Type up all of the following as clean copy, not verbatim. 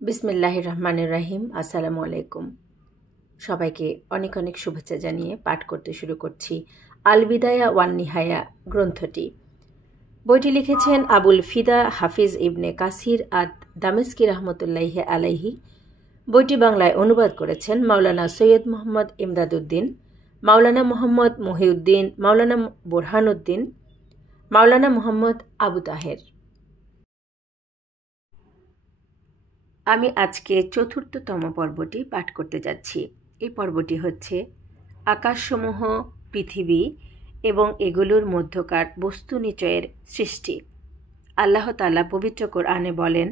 বিসমিল্লাহির রহমানির রহিম। আসসালামু আলাইকুম। সবাইকে অনেক অনেক শুভেচ্ছা জানিয়ে পাঠ করতে শুরু করছি আল বিদায়া ওয়ান নিহায়া গ্রন্থটি। বইটি লিখেছেন আবুল ফিদা হাফিজ ইবনে কাসির আদ দামেস্কি রহমতুল্লাহি আলাইহি। বইটি বাংলায় অনুবাদ করেছেন মাওলানা সৈয়দ মোহাম্মদ ইমদাদউদ্দিন, মাওলানা মোহাম্মদ মহিউদ্দিন, মাওলানা বোরহানউদ্দিন, মাওলানা মোহাম্মদ আবু তাহের। আমি আজকে চতুর্থতম পর্বটি পাঠ করতে যাচ্ছি। এই পর্বটি হচ্ছে আকাশসমূহ, পৃথিবী এবং এগুলোর মধ্যকার বস্তু নিচয়ের সৃষ্টি। আল্লাহ তাআলা পবিত্র কোরআনে বলেন,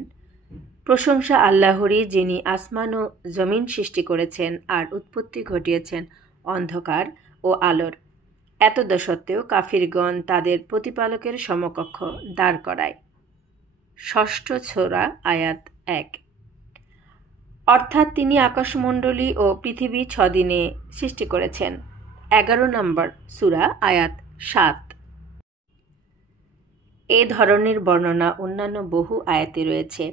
প্রশংসা আল্লাহরই, যিনি আসমান ও জমিন সৃষ্টি করেছেন আর উৎপত্তি ঘটিয়েছেন অন্ধকার ও আলোর। এতদ সত্ত্বেও কাফিরগণ তাদের প্রতিপালকের সমকক্ষ দাঁড় করায়। ষষ্ঠ সূরা আয়াত 1। অর্থাৎ তিনি আকাশমণ্ডলী ও পৃথিবী 6 দিনে সৃষ্টি করেছেন। 11 নম্বর সূরা আয়াত 7। এ ধরনের বর্ণনা অন্যান্য বহু আয়াতে রয়েছে।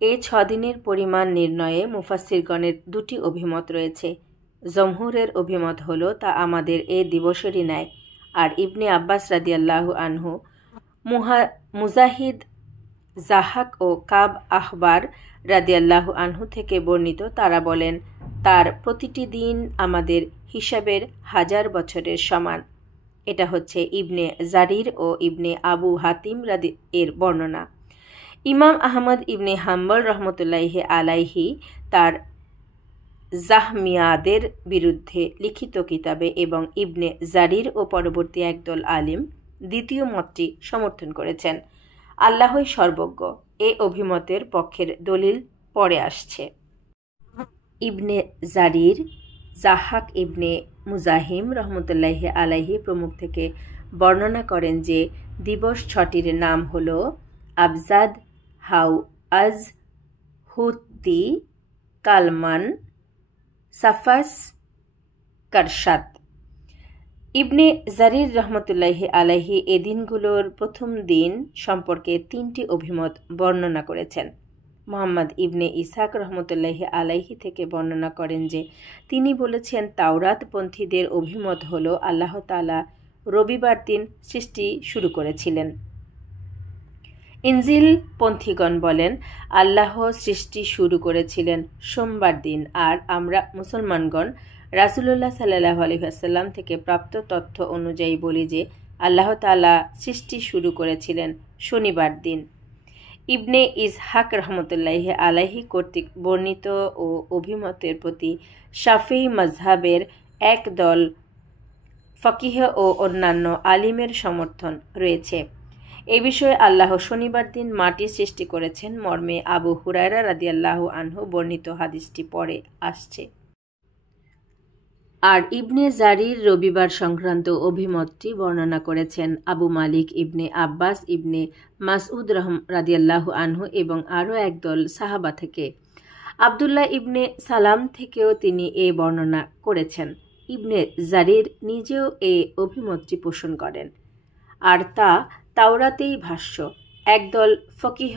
এই 6 দিনের পরিমাণ নির্ণয়ে মুফাসসিরগণের 2টি অভিমত রয়েছে। জমহুরের অভিমত হলো তা আমাদের এ দিবসেরই ন্যায়। আর ইবনে আব্বাস রাদিয়াল্লাহু আনহু, মুজাহিদ, জাহাক ও কাব আহবার রাদিয়াল্লাহু আনহু থেকে বর্ণিত, তারা বলেন, তার প্রতিটি দিন আমাদের হিসাবের 1000 বছরের সমান। এটা হচ্ছে ইবনে জারির ও ইবনে আবু হাতিম এর বর্ণনা। ইমাম আহমদ ইবনে হাম্বল রহমতুল্লাহি আলাইহি তার জাহমিয়াদের বিরুদ্ধে লিখিত কিতাবে এবং ইবনে জারির ও পরবর্তী একদল আলিম দ্বিতীয় মতটি সমর্থন করেছেন। আল্লাহই সর্বজ্ঞ। এ অভিমতের পক্ষের দলিল পরে আসছে। ইবনে জারির, জাহাক ইবনে মুজাহিম রহমতুল্লাহি আলাইহি প্রমুখ থেকে বর্ণনা করেন যে দিবস 6টির নাম হল আবজাদ, হাউ আজ, হুতি, কালমান, সাফাস, কারসাত। ইবনে জারির রহমতুল্লাহি আলাইহি এ দিনগুলোর প্রথম দিন সম্পর্কে 3টি অভিমত বর্ণনা করেছেন। মুহাম্মদ ইবনে ইসহাক রহমতুল্লাহি আলাইহি থেকে বর্ণনা করেন যে তিনি বলেছেন, তাওরাতপন্থীদের অভিমত হল আল্লাহ তাআলা রবিবার দিন সৃষ্টি শুরু করেছিলেন। ইনজিল পন্থীগণ বলেন আল্লাহ সৃষ্টি শুরু করেছিলেন সোমবার দিন, আর আমরা মুসলমানগণ রাসূলুল্লাহ সাল্লাল্লাহু আলাইহি ওয়াসাল্লাম থেকে প্রাপ্ত তথ্য অনুযায়ী বলি যে আল্লাহ তাআলা সৃষ্টি শুরু করেছিলেন শনিবার দিন। ইবনে ইসহাক রহমতুল্লাহি আলাইহি কর্তৃক বর্ণিত ও অভিমতের প্রতি শাফিঈ মাযহাবের একদল ফকিহ ও অন্যান্য আলিমের সমর্থন রয়েছে। এ বিষয়ে আল্লাহ শনিবার দিন মাটি সৃষ্টি করেছেন মর্মে আবু হুরায়রা রাদিয়াল্লাহু আনহু বর্ণিত হাদিসটি পরে আসছে। আর ইবনে জারির রবিবার সংক্রান্ত অভিমতটি বর্ণনা করেছেন আবু মালিক ইবনে আব্বাস ইবনে মাসউদ রাদিয়াল্লাহু আনহু এবং আরও একদল সাহাবা থেকে। আবদুল্লাহ ইবনে সালাম থেকেও তিনি এ বর্ণনা করেছেন। ইবনে জারির নিজেও এ অভিমতটি পোষণ করেন, আর তা তাওরাতেই ভাষ্য। একদল ফকিহ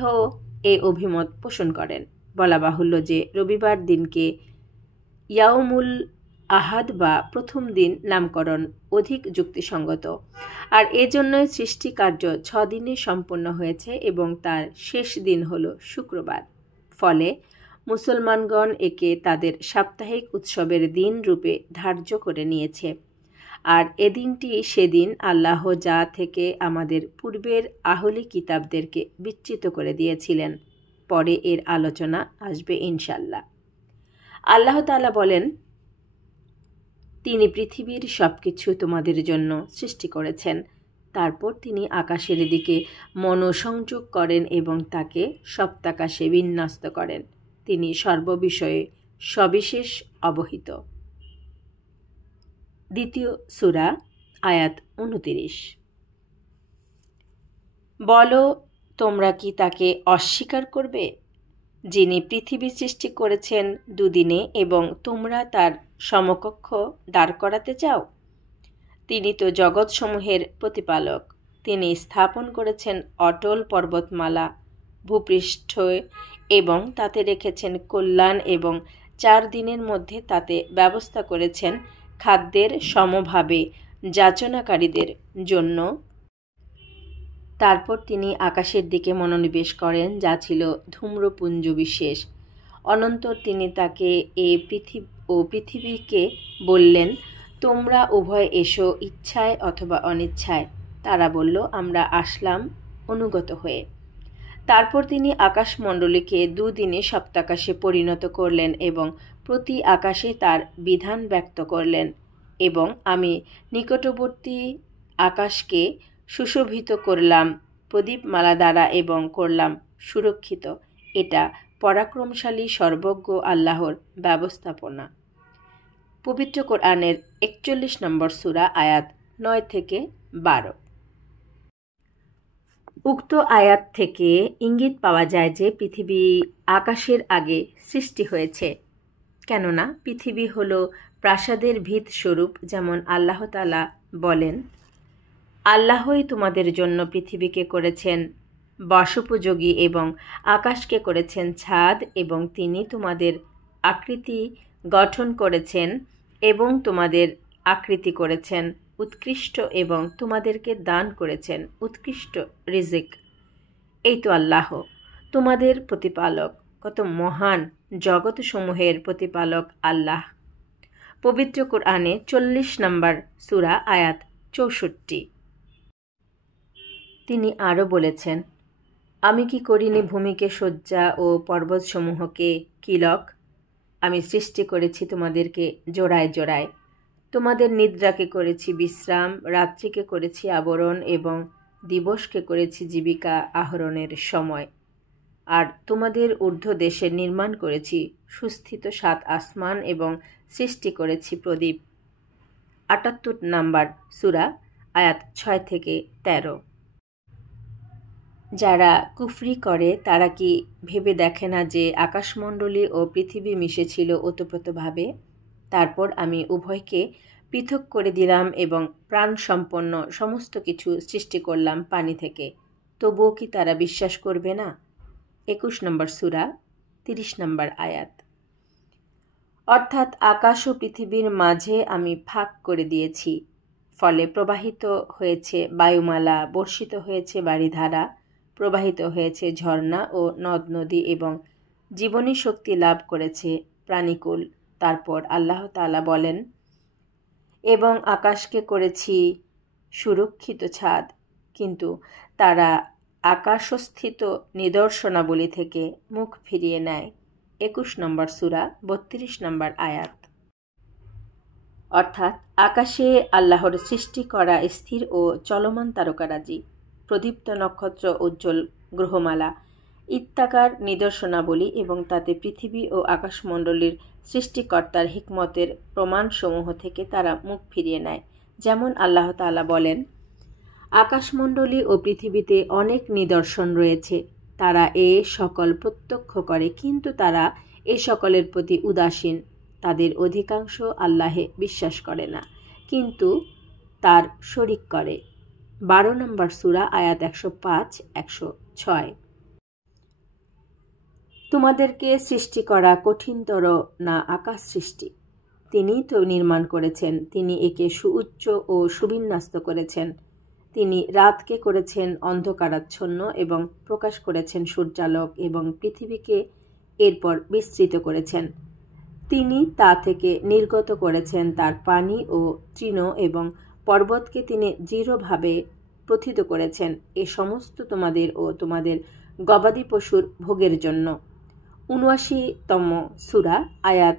এ অভিমত পোষণ করেন। বলা বাহুল্য যে রবিবার দিনকে ইয়াউমুল আহাদ বা প্রথম দিন নামকরণ অধিক যুক্তিসঙ্গত, আর এজন্যই সৃষ্টি কার্য 6 দিনে সম্পন্ন হয়েছে এবং তার শেষ দিন হল শুক্রবার। ফলে মুসলমানগণ একে তাদের সাপ্তাহিক উৎসবের দিন রূপে ধার্য করে নিয়েছে। আর এ দিনটি সেদিন আল্লাহ যা থেকে আমাদের পূর্বের আহলি কিতাবদেরকে বিচ্যুত করে দিয়েছিলেন। পরে এর আলোচনা আসবে ইনশাল্লাহ। আল্লাহ তাআলা বলেন, তিনি পৃথিবীর সবকিছু তোমাদের জন্য সৃষ্টি করেছেন। তারপর তিনি আকাশের দিকে মনোসংযোগ করেন এবং তাকে সপ্তাকাশে বিন্যস্ত করেন। তিনি সর্ববিষয়ে সবিশেষ অবহিত। দ্বিতীয় সূরা আয়াত 29। বলো, তোমরা কি তাকে অস্বীকার করবে, যিনি পৃথিবী সৃষ্টি করেছেন 2 দিনে এবং তোমরা তার সমকক্ষ দাঁড় করাতে চাও? তিনি তো জগৎসমূহের প্রতিপালক। তিনি স্থাপন করেছেন অটল পর্বতমালা, ভূপৃষ্ঠে এবং তাতে রেখেছেন কল্যাণ এবং 4 দিনের মধ্যে তাতে ব্যবস্থা করেছেন খাদ্যের সমভাবে যাচনাকারীদের জন্য। তারপর তিনি আকাশের দিকে মনোনিবেশ করেন, যা ছিল ধূম্রপুঞ্জ বিশেষ। অনন্তর তিনি তাকে পৃথিবীকে বললেন, তোমরা উভয় এসো, ইচ্ছায় অথবা অনিচ্ছায়। তারা বলল, আমরা আসলাম অনুগত হয়ে। তারপর তিনি আকাশমণ্ডলীকে 2 দিনে সপ্তাকাশে পরিণত করলেন এবং প্রতি আকাশে তার বিধান ব্যক্ত করলেন। এবং আমি নিকটবর্তী আকাশকে সুশোভিত করলাম প্রদীপমালা দ্বারা এবং করলাম সুরক্ষিত। এটা পরাক্রমশালী সর্বজ্ঞ আল্লাহর ব্যবস্থাপনা। পবিত্র কোরআনের 41 নম্বর সূরা, আয়াত 9 থেকে 12। উক্ত আয়াত থেকে ইঙ্গিত পাওয়া যায় যে পৃথিবী আকাশের আগে সৃষ্টি হয়েছে, কেননা পৃথিবী হল প্রাসাদের ভিত স্বরূপ। যেমন আল্লাহ তাআলা বলেন, আল্লাহই তোমাদের জন্য পৃথিবীকে করেছেন বাসোপযোগী এবং আকাশকে করেছেন ছাদ, এবং তিনি তোমাদের আকৃতি গঠন করেছেন এবং তোমাদের আকৃতি করেছেন উৎকৃষ্ট এবং তোমাদেরকে দান করেছেন উৎকৃষ্ট রিজিক। এই তো আল্লাহ তোমাদের প্রতিপালক, কত মহান জগৎসমূহের প্রতিপালক আল্লাহ। পবিত্র কোরআনে 40 নম্বর সূরা, আয়াত 64। তিনি আরও বলেছেন, আমি কি করিনি ভূমিকে শয্যা ও পর্বতসমূহকে কিলক? আমি সৃষ্টি করেছি তোমাদেরকে জোড়ায় জোড়ায়। তোমাদের নিদ্রাকে করেছি বিশ্রাম, রাত্রিকে করেছি আবরণ এবং দিবসকে করেছি জীবিকা আহরণের সময়। আর তোমাদের ঊর্ধ্ব দেশে নির্মাণ করেছি সুস্থিত 7 আসমান এবং সৃষ্টি করেছি প্রদীপ। 78 নম্বর সূরা, আয়াত 6 থেকে 13। যারা কুফরি করে তারা কি ভেবে দেখে না যে আকাশমণ্ডলী ও পৃথিবী মিশেছিল ওতপ্রোতভাবে? তারপর আমি উভয়কে পৃথক করে দিলাম এবং প্রাণসম্পন্ন সমস্ত কিছু সৃষ্টি করলাম পানি থেকে। তবুও কি তারা বিশ্বাস করবে না? 21 নম্বর সূরা, 30 নম্বর আয়াত। অর্থাৎ আকাশ ও পৃথিবীর মাঝে আমি ফাঁক করে দিয়েছি, ফলে প্রবাহিত হয়েছে বায়ুমালা, বর্ষিত হয়েছে বারিধারা, প্রবাহিত হয়েছে ঝর্ণা ও নদ নদী এবং জীবনী শক্তি লাভ করেছে প্রাণীকুল। তারপর আল্লাহ তাআলা বলেন, এবং আকাশকে করেছি সুরক্ষিত ছাদ, কিন্তু তারা আকাশস্থিত নিদর্শনাবলী থেকে মুখ ফিরিয়ে নেয়। 21 নম্বর সূরা, 32 নম্বর আয়াত। অর্থাৎ আকাশে আল্লাহর সৃষ্টি করা স্থির ও চলমান তারকারাজি, প্রদীপ্ত নক্ষত্র, উজ্জ্বল গ্রহমালা ইত্যাকার নিদর্শনাবলী এবং তাতে পৃথিবী ও আকাশমণ্ডলীর সৃষ্টিকর্তার হিকমতের প্রমাণসমূহ থেকে তারা মুখ ফিরিয়ে নেয়। যেমন আল্লাহ তাআলা বলেন, আকাশমণ্ডলী ও পৃথিবীতে অনেক নিদর্শন রয়েছে, তারা এ সকল প্রত্যক্ষ করে, কিন্তু তারা এ সকলের প্রতি উদাসীন। তাদের অধিকাংশ আল্লাহে বিশ্বাস করে না, কিন্তু তার শরিক করে। 12 নম্বর সূরা, আয়াত 105, 106। তোমাদেরকে সৃষ্টি করা কঠিনতর না আকাশ সৃষ্টি? তিনিই তো নির্মাণ করেছেন, তিনি একে সুউচ্চ ও সুবিন্যস্ত করেছেন। তিনি রাতকে করেছেন অন্ধকারাচ্ছন্ন এবং প্রকাশ করেছেন সূর্যালোক এবং পৃথিবীকে এরপর বিস্তৃত করেছেন। তিনি তা থেকে নির্গত করেছেন তার পানি ও তৃণ এবং পর্বতকে তিনি দৃঢ়ভাবে প্রথিত করেছেন। এ সমস্ত তোমাদের ও তোমাদের গবাদি পশুর ভোগের জন্য। 79তম সূরা, আয়াত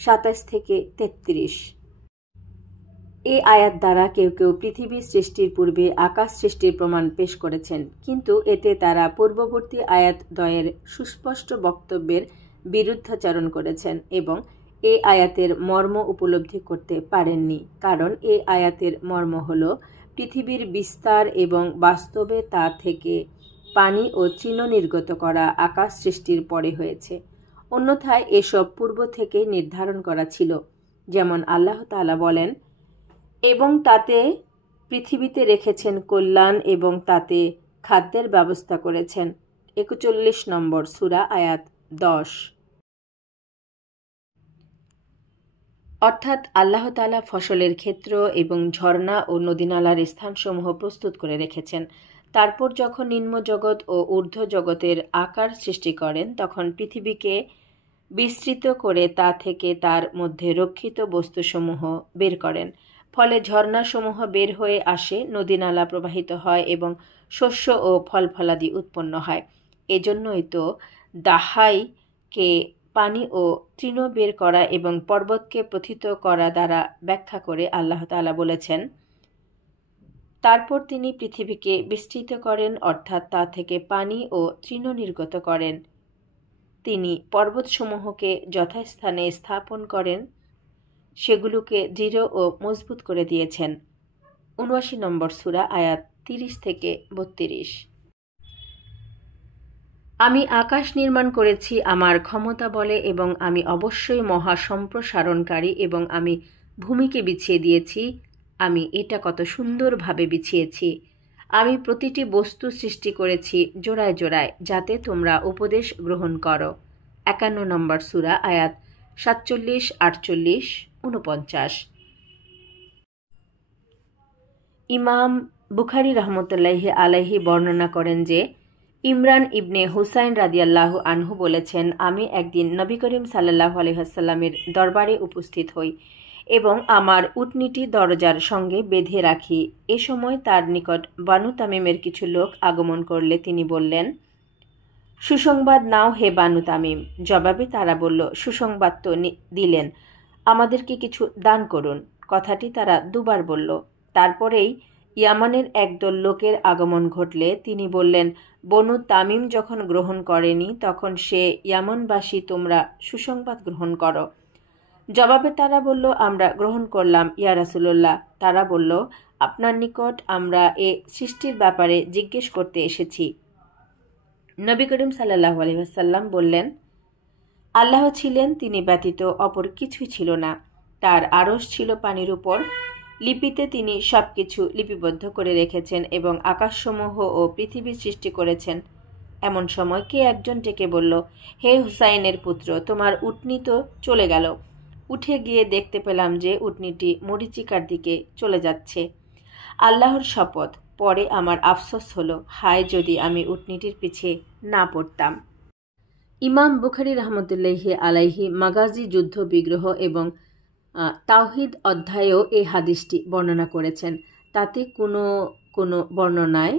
27 থেকে 33। এই আয়াত দ্বারা কেউ কেউ পৃথিবী সৃষ্টির পূর্বে আকাশ সৃষ্টির প্রমাণ পেশ করেছেন, কিন্তু এতে তারা পূর্ববর্তী আয়াত দ্বয়ের সুস্পষ্ট বক্তব্যের বিরুদ্ধাচরণ করেছেন এবং এই আয়াতের মর্ম উপলব্ধি করতে পারেননি। কারণ এই আয়াতের মর্ম হল পৃথিবীর বিস্তার এবং বাস্তবে তা থেকে পানি ও তৃণ নির্গত করা আকাশ সৃষ্টির পরে হয়েছে। অন্যথায় এসব পূর্ব থেকেই নির্ধারণ করা ছিল। যেমন আল্লাহ তাআলা বলেন, এবং তাতে পৃথিবীতে রেখেছেন কল্যাণ এবং তাতে খাদ্যের ব্যবস্থা করেছেন 41 নম্বর সূরা আয়াত 10। অর্থাৎ আল্লাহ তাআলা ফসলের ক্ষেত্র এবং ঝর্ণা ও নদীনালার স্থানসমূহ প্রস্তুত করে রেখেছেন। তারপর যখন নিম্ন জগৎ ও ঊর্ধ্ব জগতের আকার সৃষ্টি করেন তখন পৃথিবীকে বিস্তৃত করে তা থেকে তার মধ্যে রক্ষিত বস্তুসমূহ বের করেন। ফলে ঝর্ণাসমূহ বের হয়ে আসে, নদীনালা প্রবাহিত হয় এবং শস্য ও ফলফলাদি উৎপন্ন হয়। এজন্যই তো দাহাইকে পানি ও তৃণ বের করা এবং পর্বতকে প্রথিত করা দ্বারা ব্যাখ্যা করে আল্লাহ তাআলা বলেছেন, তারপর তিনি পৃথিবীকে বিস্তৃত করেন, অর্থাৎ তা থেকে পানি ও তৃণ নির্গত করেন। তিনি পর্বতসমূহকে যথাস্থানে স্থাপন করেন, সেগুলোকে দৃঢ় ও মজবুত করে দিয়েছেন। ৭৯ নম্বর সূরা আয়াত 30 থেকে 32। আমি আকাশ নির্মাণ করেছি আমার ক্ষমতা বলে এবং আমি অবশ্যই মহা সম্প্রসারণকারী এবং আমি ভূমিকে বিছিয়ে দিয়েছি, আমি এটা কত সুন্দরভাবে বিছিয়েছি। আমি প্রতিটি বস্তু সৃষ্টি করেছি জোড়ায় জোড়ায় যাতে তোমরা উপদেশ গ্রহণ করো। ৫১ নম্বর সূরা আয়াত ৪৭, ৪৮, ৪৯। ইমাম বুখারী রাহমাতুল্লাহি আলাইহি বর্ণনা করেন যে ইমরান ইবনে হুসাইন রাদিয়াল্লাহু আনহু বলেছেন, আমি একদিন নবী করিম সাল্লাল্লাহু আলাইহি ওয়াসাল্লামের দরবারে উপস্থিত হই এবং আমার উটনীটি দরজার সঙ্গে বেঁধে রাখি। এ সময় তার নিকট বানু তামিমের কিছু লোক আগমন করলে তিনি বললেন, সুসংবাদ নাও হে বানু তামিম। জবাবে তারা বলল, সুসংবাদ তো দিলেন, আমাদেরকে কিছু দান করুন। কথাটি তারা দুবার বলল। তারপরেই ইয়ামানের একদল লোকের আগমন ঘটলে তিনি বললেন, বনু তামিম যখন গ্রহণ করেনি তখন সে ইয়ামনবাসী, তোমরা সুসংবাদ গ্রহণ করো। জবাবে তারা বলল, আমরা গ্রহণ করলাম ইয়া রাসূলুল্লাহ। তারা বলল, আপনার নিকট আমরা এ সৃষ্টির ব্যাপারে জিজ্ঞেস করতে এসেছি। নবী করিম সাল্লাল্লাহু আলাইহি ওয়াসাল্লাম বললেন, আল্লাহ ছিলেন, তিনি ব্যতীত অপর কিছুই ছিল না। তার আরশ ছিল পানির উপর। লিপিতে তিনি সবকিছু লিপিবদ্ধ করে রেখেছেন এবং আকাশসমূহ ও পৃথিবী সৃষ্টি করেছেন। এমন সময় কে একজন ডেকে বলল, হে হুসাইনের পুত্র, তোমার উটনী তো চলে গেল। উঠে গিয়ে দেখতে পেলাম যে উটনীটি মরীচিকার দিকে চলে যাচ্ছে। আল্লাহর শপথ, পরে আমার আফসোস হলো, হায় যদি আমি উটনীটির পিছে না পড়তাম। ইমাম বুখারী রাহমাতুল্লাহি আলাইহি মাগাজি যুদ্ধ বিগ্রহ এবং তাওহিদ অধ্যায়েও এই হাদিসটি বর্ণনা করেছেন। তাতে কোনো বর্ণনায়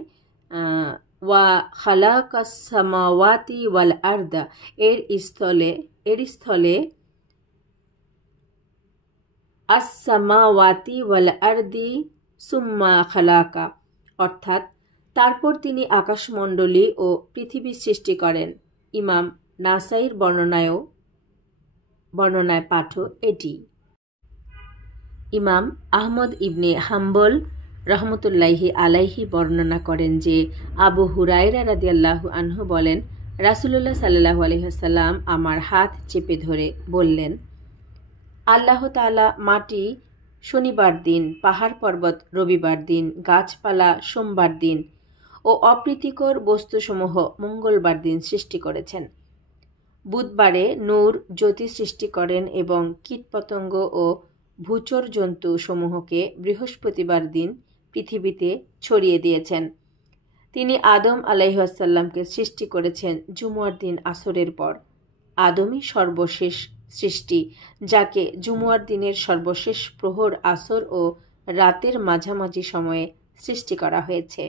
ওয়া খালাকাস সামাওয়াতি ওয়াল আরদা এর স্থলে আস সামাওয়াতি ওয়াল আরদি সুম্মা খালাকা, অর্থাৎ তারপর তিনি আকাশমণ্ডলী ও পৃথিবী সৃষ্টি করেন। ইমাম নাসাইর বর্ণনায় পাঠও এটি। ইমাম আহমদ ইবনে হাম্বল রহমতুল্লাহি আলাইহি বর্ণনা করেন যে আবু হুরায়রা রাদিয়াল্লাহু আনহু বলেন, রাসূলুল্লাহ সাল্লাল্লাহু আলাইহি ওয়াসাল্লাম আমার হাত চেপে ধরে বললেন, আল্লাহ তাআলা মাটি শনিবার দিন, পাহাড় পর্বত রবিবার দিন, গাছপালা সোমবার দিন ও অপ্রীতিকর বস্তুসমূহ মঙ্গলবার দিন সৃষ্টি করেছেন। বুধবারে নূর জ্যোতি সৃষ্টি করেন এবং কীটপতঙ্গ ও ভূচর জন্তু সমূহকে বৃহস্পতিবার দিন পৃথিবীতে ছড়িয়ে দিয়েছেন। তিনি আদম আলাইহিস সালামকে সৃষ্টি করেছেন জুমুয়ার দিন আসরের পর। আদমই সর্বশেষ সৃষ্টি, যাকে জুমুয়ার দিনের সর্বশেষ প্রহর আসর ও রাতের মাঝামাঝি সময়ে সৃষ্টি করা হয়েছে।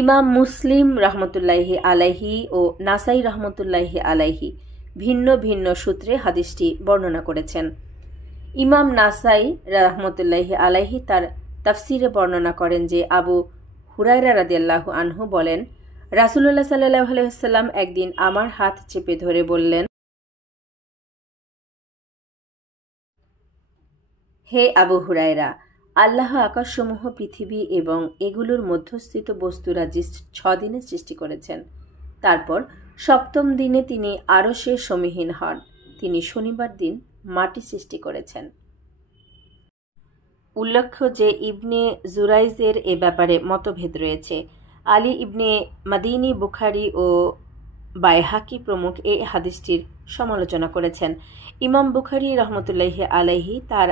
ইমাম মুসলিম রহমতুল্লাহি আলাইহি ও নাসাই রহমতুল্লাহি আলাইহি ভিন্ন ভিন্ন সূত্রে হাদিসটি বর্ণনা করেছেন। ইমাম নাসাই রহমতুল্লাহি আলাইহি তার তাফসিরে বর্ণনা করেন যে আবু হুরায়রা রাদিয়াল্লাহু আনহু বলেন, রাসূলুল্লাহ সাল্লাল্লাহু আলাইহি ওয়াসাল্লাম একদিন আমার হাত চেপে ধরে বললেন, হে আবু হুরায়রা, আল্লাহ আকাশসমূহ, পৃথিবী এবং এগুলোর মধ্যস্থিত বস্তুরাজি 6 দিনে সৃষ্টি করেছেন। তারপর 7ম দিনে তিনি আরশে সমীহীন হন। তিনি শনিবার দিন মাটি সৃষ্টি করেছেন। উল্লেখ্য যে ইবনে জুরাইজের এ ব্যাপারে মতভেদ রয়েছে। আলী ইবনে মাদিনী, বুখারী ও বাইহাকি প্রমুখ এই হাদিসটির সমালোচনা করেছেন। ইমাম বুখারী রহমতুল্লাহি আলাইহি তার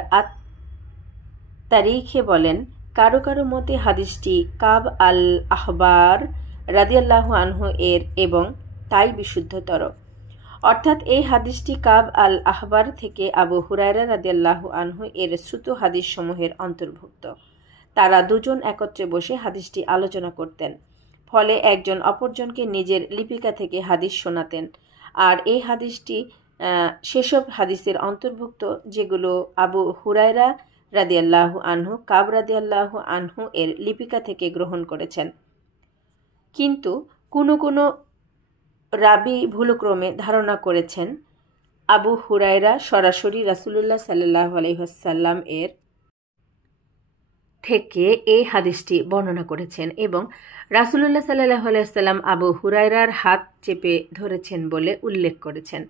তারিখে বলেন, কারো কারো মতে হাদিসটি কাব আল আহবার রাদিয়াল্লাহু আনহু এর এবং তাই বিশুদ্ধতর। অর্থাৎ এই হাদিসটি কাব আল আহবার থেকে আবু হুরায়রা রাদিয়াল্লাহু আনহু এর শ্রুত হাদিস সমূহের অন্তর্ভুক্ত। তারা দুজন একত্রে বসে হাদিসটি আলোচনা করতেন, ফলে একজন অপরজনকে নিজের লিপিকা থেকে হাদিস শোনাতেন। আর এই হাদিসটি সেসব হাদিসের অন্তর্ভুক্ত যেগুলো আবু হুরায়রা রাদিয়াল্লাহু আনহু কাব রাদিয়াল্লাহু আনহু এর লিপিকা থেকে গ্রহণ করেছেন। কিন্তু কোনো রাবি ভুলক্রমে ধারণা করেছেন আবু হুরায়রা সরাসরি রাসূলুল্লাহ সাল্লাল্লাহু আলাইহি ওয়াসাল্লাম এর থেকে এই হাদিসটি বর্ণনা করেছেন এবং রাসূলুল্লাহ সাল্লাল্লাহু আলাইহি ওয়াসাল্লাম আবু হুরায়রার হাত চেপে ধরেছেন বলে উল্লেখ করেছেন।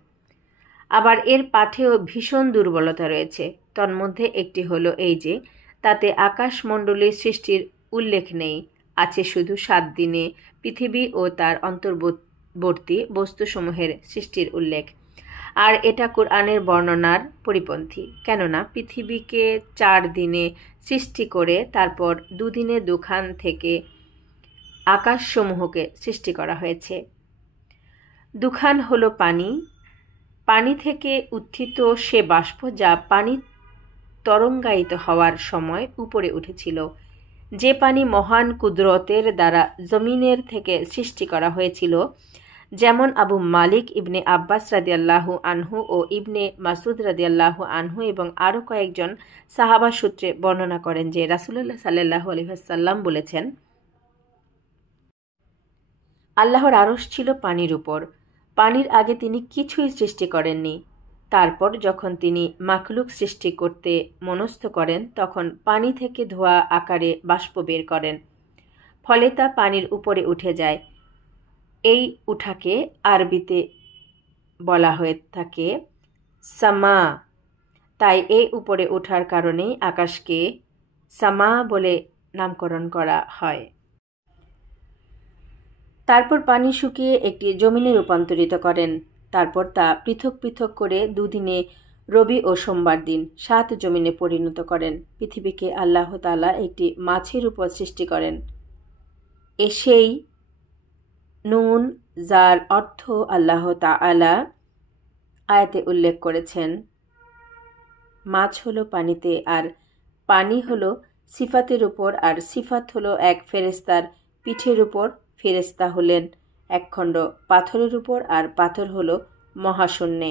আবার এর পাঠেও ভীষণ দুর্বলতা রয়েছে। তন্মধ্যে একটি হলো এই যে তাতে আকাশমণ্ডলীর সৃষ্টির উল্লেখ নেই, আছে শুধু 7 দিনে পৃথিবী ও তার অন্তর্বর্তী বস্তুসমূহের সৃষ্টির উল্লেখ। আর এটা কোরআনের বর্ণনার পরিপন্থী, কেননা পৃথিবীকে 4 দিনে সৃষ্টি করে তারপর 2 দিনে দুখান থেকে আকাশসমূহকে সৃষ্টি করা হয়েছে। দুখান হলো পানি, পানি থেকে উত্থিত সে বাষ্প যা পানি তরঙ্গায়িত হওয়ার সময় উপরে উঠেছিল, যে পানি মহান কুদরতের দ্বারা জমিনের থেকে সৃষ্টি করা হয়েছিল, যেমন আবু মালিক ইবনে আব্বাস রাদিয়াল্লাহু আনহু ও ইবনে মাসুদ রাদিয়াল্লাহু আনহু এবং আরও কয়েকজন সাহাবা সূত্রে বর্ণনা করেন যে রাসূলুল্লাহ সাল্লাল্লাহু আলাইহি ওয়াসাল্লাম বলেছেন, আল্লাহর আরশ ছিল পানির উপর। পানির আগে তিনি কিছুই সৃষ্টি করেননি। তারপর যখন তিনি মাখলুক সৃষ্টি করতে মনস্থ করেন তখন পানি থেকে ধোঁয়া আকারে বাষ্প বের করেন, ফলে তা পানির উপরে উঠে যায়। এই উঠাকে আরবিতে বলা হয়ে থাকে সামা। তাই এই উপরে ওঠার কারণেই আকাশকে সামা বলে নামকরণ করা হয়। তারপর পানি শুকিয়ে একটি জমিনে রূপান্তরিত করেন। তারপর তা পৃথক পৃথক করে 2 দিনে রবি ও সোমবার দিন 7 জমিনে পরিণত করেন। পৃথিবীকে আল্লাহ তাআলা একটি মাছের উপর সৃষ্টি করেন। সেই নুন, যার অর্থ আল্লাহ তাআলা আয়াতে উল্লেখ করেছেন, মাছ হলো পানিতে আর পানি হলো সিফাতের উপর, আর সিফাত হলো এক ফেরেশতার পিঠের উপর। ফেরেশতা হলেন এক খণ্ড পাথরের উপর, আর পাথর হলো মহাশূন্যে।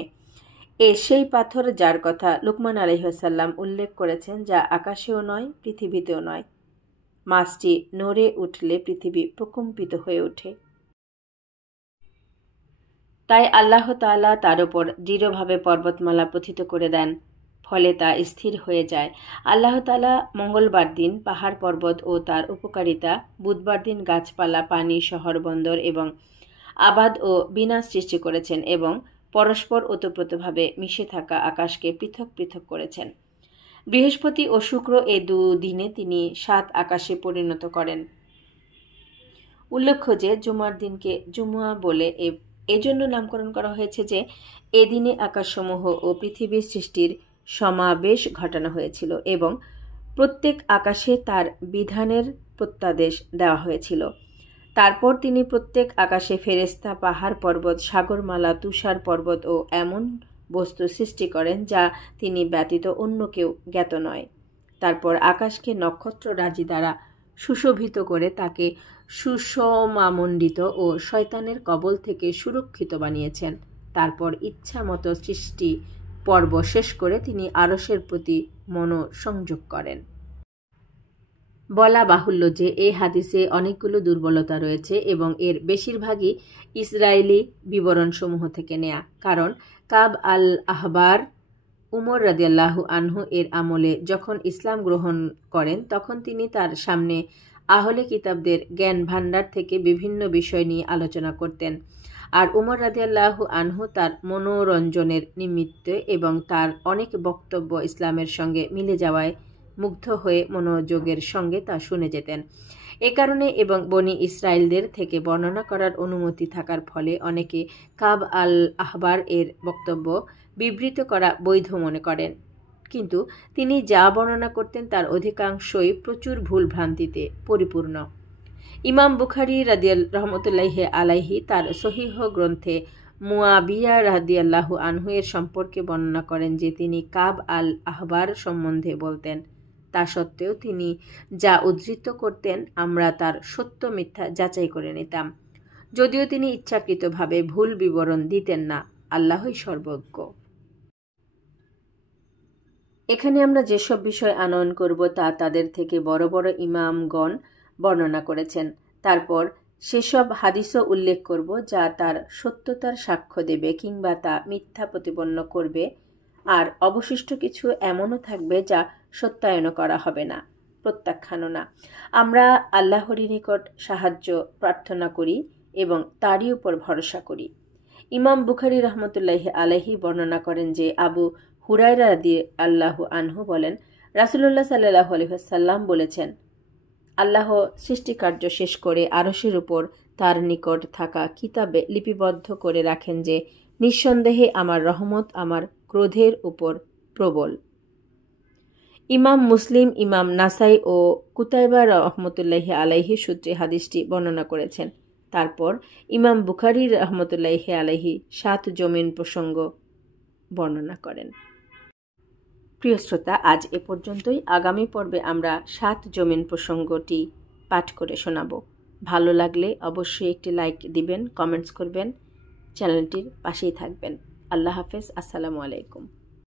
সেই পাথর যার কথা লুকমান আলাইহিস সালাম উল্লেখ করেছেন, যা আকাশেও নয় পৃথিবীতেও নয়। মাছটি নড়ে উঠলে পৃথিবী প্রকম্পিত হয়ে ওঠে। তাই আল্লাহ তাআলা তার উপর দৃঢ়ভাবে পর্বতমালা পতিত করে দেন, ফলে তা স্থির হয়ে যায়। আল্লাহ তাআলা মঙ্গলবার দিন পাহাড় পর্বত ও তার উপকারিতা, বুধবার দিন গাছপালা, পানি, শহর, বন্দর এবং আবাদ ও বিনাশ সৃষ্টি করেছেন এবং পরস্পর ওতপ্রোতভাবে মিশে থাকা আকাশকে পৃথক পৃথক করেছেন। বৃহস্পতি ও শুক্র এই 2 দিনে তিনি 7 আকাশে পরিণত করেন। উল্লেখ্য যে জুমার দিনকে জুমুয়া বলে এজন্য নামকরণ করা হয়েছে যে এদিনে আকাশসমূহ ও পৃথিবীর সৃষ্টির সমাবেশ ঘটানো হয়েছিল এবং প্রত্যেক আকাশে তার বিধানের প্রত্যাদেশ দেওয়া হয়েছিল। তারপর তিনি প্রত্যেক আকাশে ফেরেশতা, পাহাড় পর্বত, সাগরমালা, তুষার পর্বত ও এমন বস্তু সৃষ্টি করেন যা তিনি ব্যতীত অন্য কেউ জ্ঞাত নয়। তারপর আকাশকে নক্ষত্র রাজি দ্বারা সুশোভিত করে তাকে সুষমামণ্ডিত ও শয়তানের কবল থেকে সুরক্ষিত বানিয়েছেন। তারপর ইচ্ছা মতো সৃষ্টি পর্ব শেষ করে তিনি আরশের প্রতি মনোসংযোগ করেন। বলা বাহুল্য যে এই হাদিসে অনেকগুলো দুর্বলতা রয়েছে এবং এর বেশিরভাগই ইসরায়েলি বিবরণসমূহ থেকে নেয়া। কারণ কাব আল আহবার উমর রাদিয়াল্লাহু আনহু এর আমলে যখন ইসলাম গ্রহণ করেন তখন তিনি তার সামনে আহলে কিতাবদের জ্ঞান ভাণ্ডার থেকে বিভিন্ন বিষয় নিয়ে আলোচনা করতেন। আর উমর রাদিয়াল্লাহু আনহু তার মনোরঞ্জনের নিমিত্তে এবং তার অনেক বক্তব্য ইসলামের সঙ্গে মিলে যাওয়ায় মুগ্ধ হয়ে মনোযোগের সঙ্গে তা শুনে যেতেন। এ কারণে এবং বনি ইসরায়েলদের থেকে বর্ণনা করার অনুমতি থাকার ফলে অনেকে কাব আল আহবার এর বক্তব্য বিবৃত করা বৈধ মনে করেন, কিন্তু তিনি যা বর্ণনা করতেন তার অধিকাংশই প্রচুর ভুল ভ্রান্তিতে পরিপূর্ণ। ইমাম বুখারী রহমতুল্লাহি আলাইহি তার সহিহ গ্রন্থে মুয়াবিয়া রাদিয়াল্লাহু আনহু এর সম্পর্কে বর্ণনা করেন যে তিনি কাব আল আহবার সম্বন্ধে বলতেন। তা সত্ত্বেও তিনি যা উদ্ধৃত করতেন আমরা তার সত্য মিথ্যা যাচাই করে নিতাম, যদিও তিনি ইচ্ছাকৃতভাবে ভুল বিবরণ দিতেন না। আল্লাহই সর্বজ্ঞ। এখানে আমরা যেসব বিষয় আনয়ন করব তা তাদের থেকে বড় বড় ইমামগণ বর্ণনা করেছেন। তারপর সেসব হাদিসও উল্লেখ করব যা তার সত্যতার সাক্ষ্য দেবে কিংবা তা মিথ্যা প্রতিপন্ন করবে, আর অবশিষ্ট কিছু এমনও থাকবে যা সত্যায়ন করা হবে না, প্রত্যাখ্যানও না। আমরা আল্লাহরই নিকট সাহায্য প্রার্থনা করি এবং তারই উপর ভরসা করি। ইমাম বুখারী রহমতুল্লাহি আলাইহি বর্ণনা করেন যে আবু হুরায়রা রাদিয়াল্লাহু আনহু বলেন, রাসূলুল্লাহ সাল্লাল্লাহু আলাইহি ওয়াসাল্লাম বলেছেন, আল্লাহ সৃষ্টিকার্য শেষ করে আরশের উপর তার নিকট থাকা কিতাবে লিপিবদ্ধ করে রাখেন যে নিঃসন্দেহে আমার রহমত আমার ক্রোধের উপর প্রবল। ইমাম মুসলিম, ইমাম নাসাই ও কুতাইবা রহমতুল্লাহি আলাইহি সূত্রে হাদিসটি বর্ণনা করেছেন। তারপর ইমাম বুখারী রহমতুল্লাহি আলাইহি 7 জমিন প্রসঙ্গ বর্ণনা করেন। প্রিয় শ্রোতা, আজ এ পর্যন্তই। আগামী পর্বে আমরা 7 জমিন প্রসঙ্গটি পাঠ করে শোনাব। ভালো লাগলে অবশ্যই একটি লাইক দিবেন, কমেন্টস করবেন, চ্যানেলটির পাশেই থাকবেন। আল্লাহ হাফেজ। আসসালামু আলাইকুম।